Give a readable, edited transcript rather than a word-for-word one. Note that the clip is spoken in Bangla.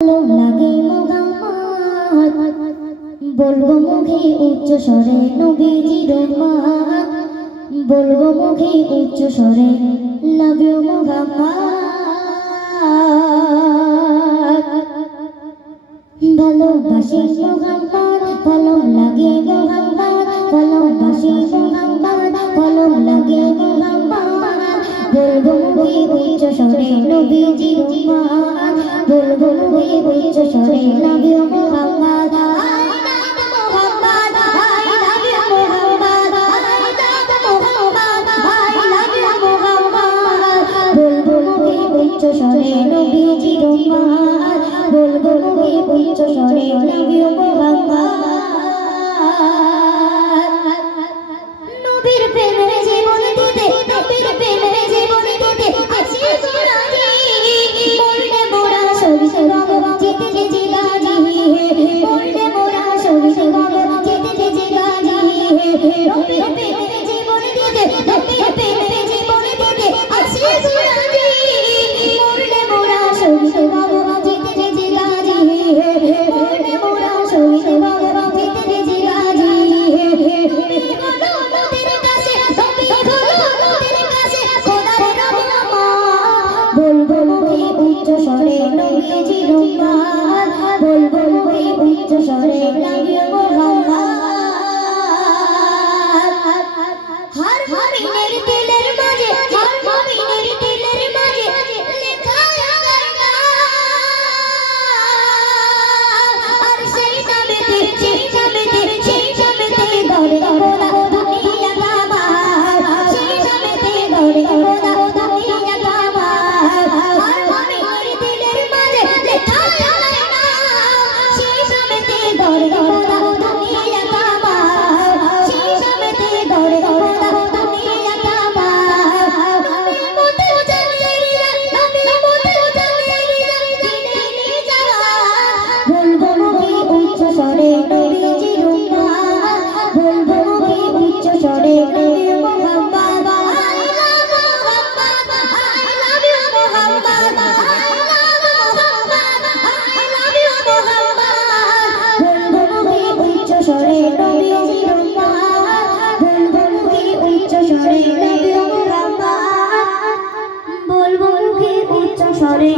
লাগে মোহাম্মদ বলবো মুখে উচ্চ স্বরে নবীজির উম্মত বলবো মুখে উচ্চ স্বরে লাভ ইউ মোহাম্মদ ভালোবাসি মোহাম্মদ ভালো লাগে মোহাম্মদ ভালোবাসি মোহাম্মদ ভালো লাগে মোহাম্মদ বলবো মুখে উচ্চ স্বরে নবীজির উম্মত বলবো মুখে উচ্চ স্বরে লাভ ইউ মোহাম্মদ উচ্চ স্বরে নবীজির উম্মত বলবো মুখে উচ্চ স্বরে লাভ ইউ মোহাম্মদ নবীর প্রেমে জীবন দিতে নবীর প্রেমে জীবন দিতে আসি সুরাজি মরলে মোরা শহীদ হব জিতে জিগাজি মরলে মোরা শহীদ হব জিতে জিগাজি নবীর প্রেমে জীবন দিতে নবীর প্রেমে জীবন দিতে আসি সুরাজি মরলে মোরা শহীদ হব জিতে জিগাজি মরলে মোরা শহীদ হব জিতে জিগাজি বলবো মুখে উচ্চ স্বরে নবীজির উম্মত বলবো মুখে উচ্চ স্বরে লাভ ইউ মোহাম্মদ হর মুমিনের দিলের মাঝে হর মুমিনের দিলের মাঝে লেখা গায়না আর সেই নামেতে গড়ে গোলা দুনিয়া কামাল সেই নামেতে গড়ে গোলা দুনিয়া কামাল হর মুমিনের দিলের মাঝে লেখা গায়না সেই নামেতে গড়ে গোলা দুনিয়া কামাল সেই নামেতে গড়ে গোলা দুনিয়া কামাল নবীর মতো জালিলা নবীর মতো জালিলা দিনে যাওয়া বলবো মুখে উচ্চ স্বরে নবীজির উম্মত বলবো মুখে উচ্চ স্বরে love you Mohammad I love Mohammad I love you Mohammad I love Mohammad I love you Mohammad বলবো মুখে উচ্চ স্বরে নবীজির উম্মত বলবো মুখে উচ্চ স্বরে লাভ ইউ মোহাম্মদ বলবো মুখে উচ্চ স্বরে